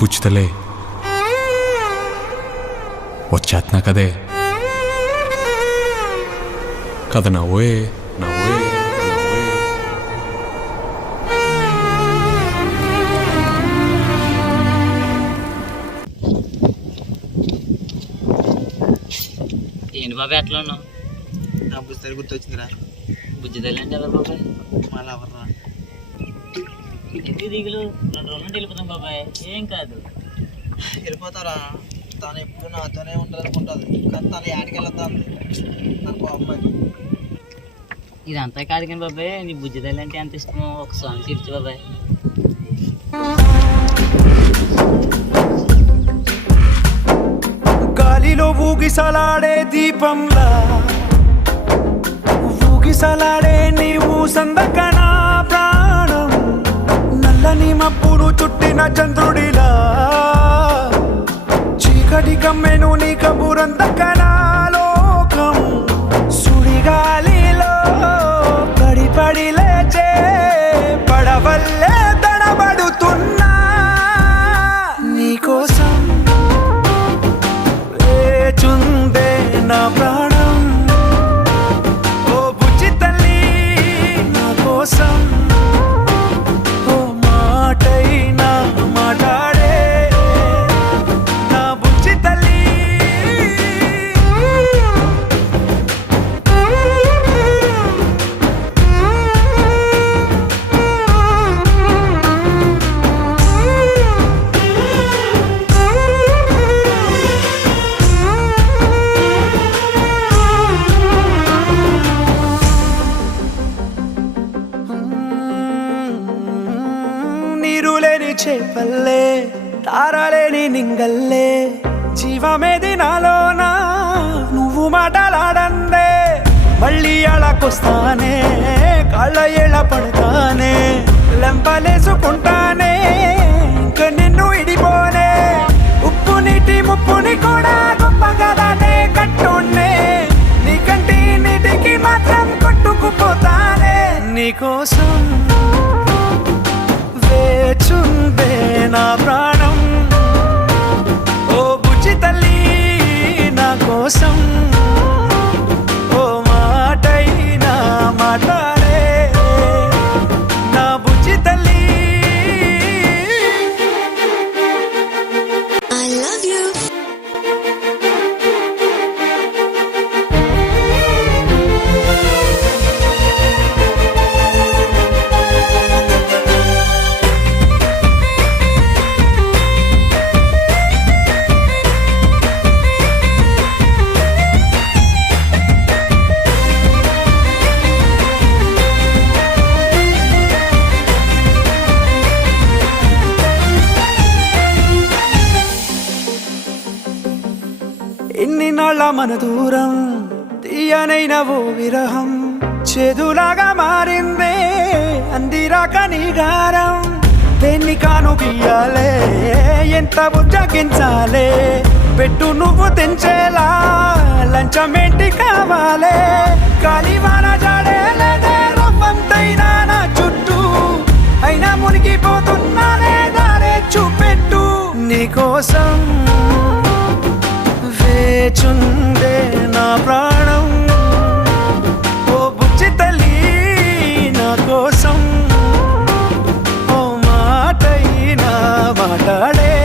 పుచ్చుతలే వచ్చేస్తున్నా కదే కథ నవ్వే నవ్వే ఏంటి బాబాయ్ ఎట్లా ఉన్నావు? నా బుజ్జితల్లి గుర్తొచ్చిందిరా. బుజ్జితల్లి అంటే ఎవరు బాబాయ్? మళ్ళీ ఎవర్రా? ఎందుకు దిగులు? 2 రోజులు వెళ్ళిపోతాం బాబాయ్, ఏం కాదు. వెళ్ళిపోతారా? తను ఎప్పుడు నాతోనే ఉంటుంది అనుకుంటుంది, కానీ తను యాడికి వెళ్ళొద్దాంది నాకు అమ్మాయి. ఇదంతా కాదు కానీ బాబాయ్, నీ బుజ్జితల్లి అంటే ఎంత ఇష్టమో ఒక సాంగ్ చెప్పు బాబాయ్. గాలిలో ఊగిసలాడే దీపంలా ఊగిసలాడే నీవు సందకనా ప్రాణం, నల్లని మబ్బును చుట్టిన చంద్రుడిలా చీకటి కమ్మెను నీ కబురందకనా లోకం, సుడిగాలిలో పడి లేచే పడవల్లే తడబడుతున్నా నీకోసం చుందే నా ప్రాణం. ఓ బుజ్జి తల్లి నా కోసం ఓ మాటైనా మాట్లాడే నా బుజ్జి తల్లి. నీరులేని చేపల్లే తారలేని నింగల్లే జీవమేది నాలోనా నువ్వు మాటలాడందే, మళ్ళీ అళకొస్తానే కాళ్ళ ఏళ్ళ పడతానే లెంపలేసుకుంటానే ఇంక నిన్ను ఇడిపోనే, ఉప్పు నీటి ముప్పుని కూడా గొప్పగా దాటే కట్టునే నీ కంటి నీటికి మాత్రం కొట్టుకుపోతానే నీకోసం వేచుందే నా ప్రాణం. ఓ బుజ్జి తల్లి నా కోసం ఓ మాటైనా మాట్లాడే నా బుజ్జి తల్లి. I love you. ఎన్ని నాళ్ళ మన దూరం తీయనైన ఓ విరహం చేదులాగా మారిందే అందిరాక నీ గారం, దేన్ని కాను గీయాలే ఎంత బుజ్జగించాలే పెట్టు నువ్వు తెంచేలా లంచమేంటి కావాలే, కాలివాన జాడేలేదే రవ్వంతైనా నా చుట్టూ అయినా మునిగిపోతున్నానే దారే చూపెట్టు నీకోసం వేచుందే నా ప్రాణం. ఓ బుజ్జి తల్లి నా కోసం ఓ మాటైనా మాట్లాడే